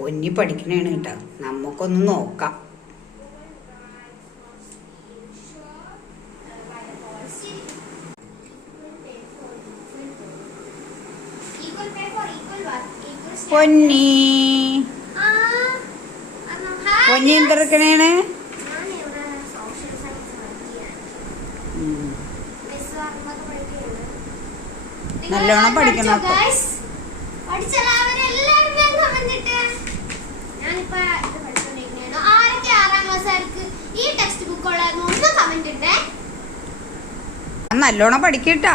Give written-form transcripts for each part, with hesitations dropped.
പൊന്നി പഠിക്കണേണ് കേട്ടോ. നമുക്കൊന്ന് നോക്കാം. പൊന്നി പൊന്നി എന്തെടുക്കണേണ്? നല്ലോണം പഠിക്കണം. നല്ലോണം പഠിക്കട്ടാ.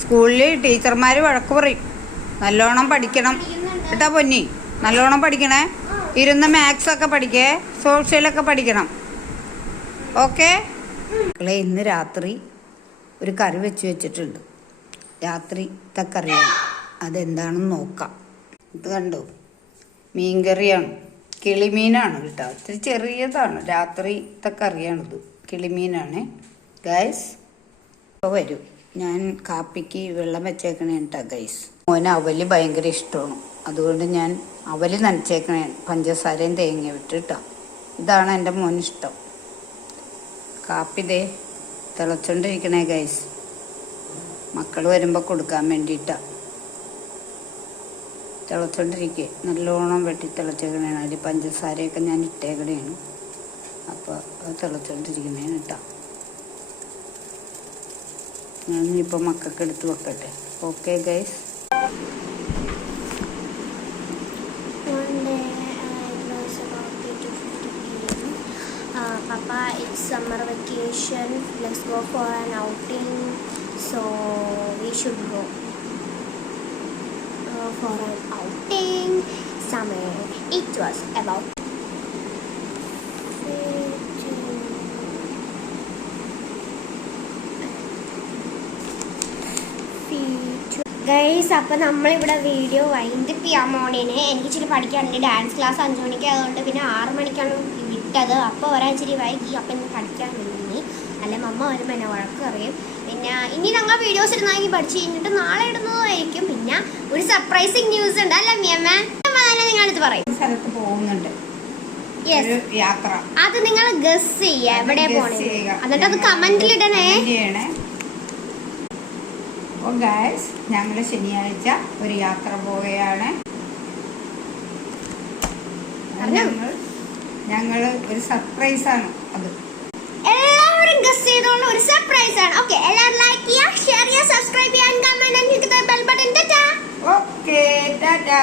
സ്കൂളില് ടീച്ചർമാര് വഴക്ക് പറയും. നല്ലോണം പഠിക്കണം കേട്ടാ പൊന്നി. നല്ലോണം പഠിക്കണേ. ഇരുന്ന് മാത്സ് ഒക്കെ പഠിക്കേ, സോഷ്യലൊക്കെ പഠിക്കണം. ഓക്കെ. ഇന്ന് രാത്രി ഒരു കറി വെച്ചിട്ടുണ്ട്. രാത്രിത്തെ കറിയാണ്. അതെന്താണെന്ന് നോക്കാം. ഇത് കണ്ടോ, മീൻകറിയാണ്. കിളിമീനാണ് കേട്ടോ. ഇത്തിരി ചെറിയതാണ്. രാത്രിത്തെ കറിയാണിത്. കിളിമീനാണ് ഗൈസ്. ഇപ്പോൾ വരും. ഞാൻ കാപ്പിക്ക് വെള്ളം വെച്ചേക്കണേ കേട്ടോ ഗൈസ്. മോന് അവല് ഭയങ്കര ഇഷ്ടമാണ്. അതുകൊണ്ട് ഞാൻ അവല് നനച്ചേക്കണേ, പഞ്ചസാരയും തേങ്ങ വിട്ട് കേട്ടോ. ഇതാണ് എൻ്റെ മോന് ഇഷ്ടം. കാപ്പി ദേ തിളച്ചോണ്ടിരിക്കണേ ഗൈസ്. മക്കൾ വരുമ്പോൾ കൊടുക്കാൻ വേണ്ടിയിട്ടാണ്. തിളച്ചോണ്ടിരിക്കുക. നല്ലോണം വെട്ടി തിളച്ചേക്കണേണ്. അതിൽ പഞ്ചസാരയൊക്കെ ഞാൻ ഇട്ടേക്കണേണ്. അപ്പോൾ അത് തിളച്ചോണ്ടിരിക്കണേണ് കേട്ടോ. ഞാനിപ്പോൾ മക്കൾക്ക് എടുത്ത് വെക്കട്ടെ. Okay guys. Papa, it's summer vacation. Let's go for an outing. So we should go for an outing somewhere. It was about guys. അപ്പം നമ്മളിവിടെ വീഡിയോ വൈൻഡപ്പ് ചെയ്യാൻ പോണേന്. എനിക്ക് ഇച്ചിരി പഠിക്കാനുണ്ട്. ഡാൻസ് ക്ലാസ് 5 മണിക്ക് ആയതുകൊണ്ട് പിന്നെ 6 മണിക്കാണ് വിട്ടത്. അപ്പോൾ വരാൻ ഇച്ചിരി വൈകി. അപ്പം എനിക്ക് പഠിക്കാൻ വേണ്ടി അല്ലെ മമ്മ വരുമ്പോൾ എന്നെ വഴക്ക് അറിയും. പിന്നെ ഇനി ഞങ്ങൾ വീഡിയോസ് ഇടുന്നതെങ്കിൽ പഠിച്ചു കഴിഞ്ഞിട്ട് നാളെ ഇടുന്നതായിരിക്കും. പിന്നെ ഒരു സർപ്രൈസിങ് ന്യൂസ് ഉണ്ട് അല്ലേ മിയമ്മ? നിങ്ങളടുത്ത് പറയും. സ്ഥലത്ത് പോകുന്നുണ്ട്. യാത്ര. അത് നിങ്ങൾ ഗസ് ചെയ്യുക എവിടെ പോണേ. എന്നിട്ട് അത് കമന്റിൽ ഇടണേ. അപ്പോൾ ഗൈസ്, ഞങ്ങൾ ശനിയാഴ്ച ഒരു യാത്ര പോവുകയാണ്. ഞങ്ങൾ ഒരു സർപ്രൈസാണ് അത്. എല്ലാവരും ഗസ് ചെയ്തോണ്ട് ഒരു സർപ്രൈസ് ആണ്. ഓക്കെ, എല്ലാവരും ലൈക്ക് ചെയ്യുക, ഷെയർ ചെയ്യുക, സബ്സ്ക്രൈബ് ചെയ്യുക, comment and hit the bell button. Tata. Okay, Tata.